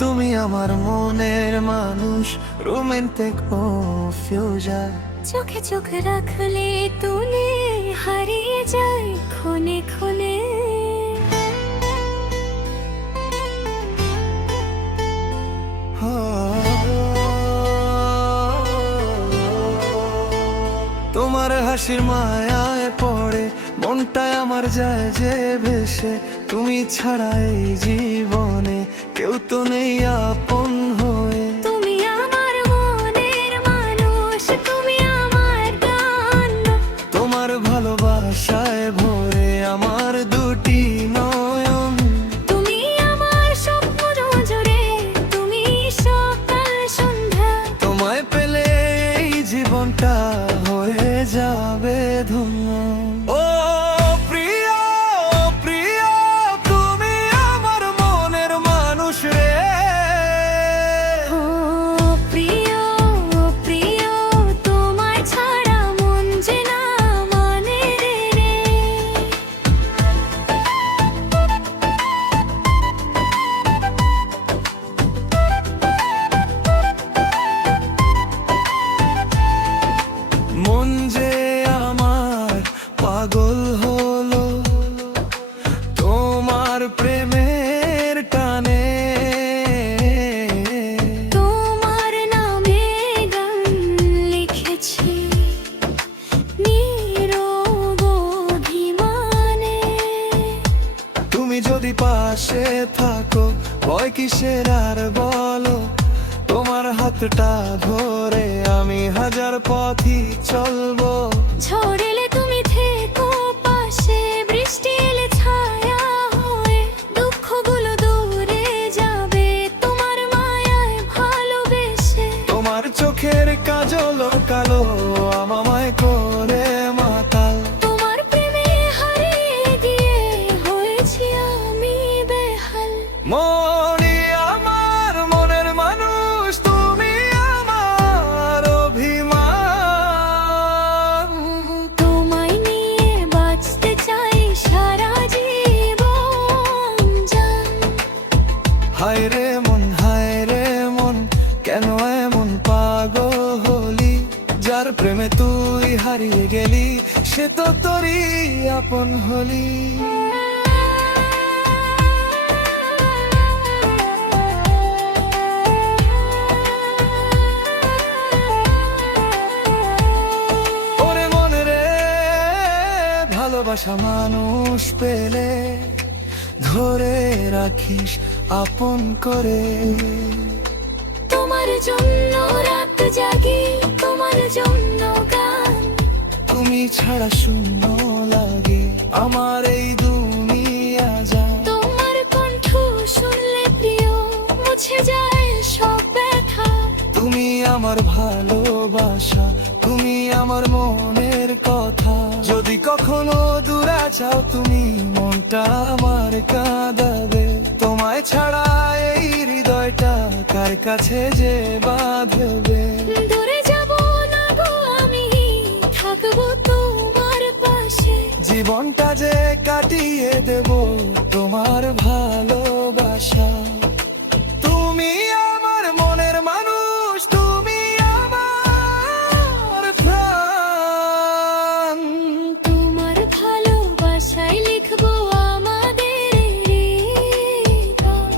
তুমি আমার মনের মানুষ, রোমান্টিক ও ফিউজার। চোখে চোখ রাখলে তুলে হারিয়ে যায় ক্ষণে ক্ষণে। তোমার হাসির মায়ায় পড়ে মনটায় আমার যায় যে ভেসে। তুমি ছাড়া এই জীবনে কেউ তো নেই আপন হয়ে। তুমি আমার মনের মানুষ, তুমি আমার গান। তোমার ভালোবাসায় ভরে আমার দুটি নয়ন। তুমি আমার স্বপ্ন জুড়ে, তুমি সকাল সন্ধ্যা। তোমায় পেলে এই জীবনটা হয়ে যাবে ধন্য। ও প্রিয়, প্রিয়, তুমি আমার মনের মানুষ রে। ও প্রিয়, প্রিয়, তোমায় ছাড়া মন যে না মানে রে। মন যে আমার পাগল হলো তোমার প্রেমের টানে। তোমার নামে গান লিখেছি নীরব অভিমানে। তুমি যদি পাশে থাকো ভয় কিসের আর বলো। তোমার হাতটা ধরে আমি হাজার পথই চলবো। ঝড় এলে তুমি থেকো পাশে, বৃষ্টি এলে ছায়া হয়ে। দুঃখগুলো দূরে যাবে তোমার মায়ায় ভালোবেসে। তোমার চোখের কাজল কালো আমায় করে মাতাল। তোমার প্রেমে হারিয়ে গিয়ে হয়েছি আমি বেহাল। মনি আমার মনের মানুষ, তুমি আমার অভিমান। তোমায় নিয়ে বাঁচতে চাই সারা জীবন জান। হায় রে মন, হায় রে মন, কেন এমন পাগল হলি? যার প্রেমে তুই হারিয়ে গেলি সে তো তোরই আপন হলি। ওরে মন রে, ভালোবাসা মানুষ পেলে ধরে রাখিস আপন করে। তোমার জন্য রাত জাগি, তোমার জন্য গান। তুমি ছাড়া শূন্য লাগে আমার এই দুনিয়া জান। তোমার কণ্ঠ শুনলে প্রিয় মুছে যায় সব ব্যথা। তুমি আমার ভালোবাসা, তুমি আমার মনের কথা। যদি কখনো দূরে চাও তুমি মনটা আমার কাঁদাবে। তোমায় ছাড়া এই হৃদয়টা কার কাছে যে বাঁধবে। দূরে যাব না গো আমি, থাকবো তোমার পাশে। জীবনটা যে কাটিয়ে দেব তোমার ভালোবাসা। তুমি আমার মনের মানুষ, তুমি আমার প্রাণ। তোমার ভালোবাসায় লিখবো আমাদের গান।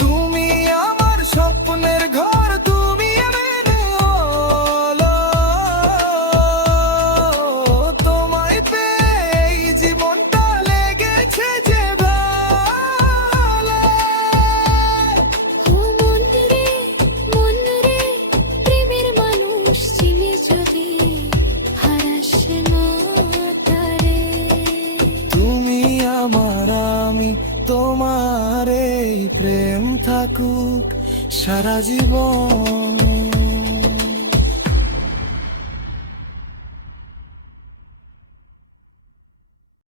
তুমি আমার স্বপ্নের ঘর, তুমি এমন হলো। তোমায় পেয়ে এই জীবনটা লেগেছে যে ভালো। ও মন রে, মন রে, প্রেমের মানুষ চিনি যদি হারাস না তারে। তুমি আমার, আমি তোমার, এই প্রেম থাকুক সারা জীবন।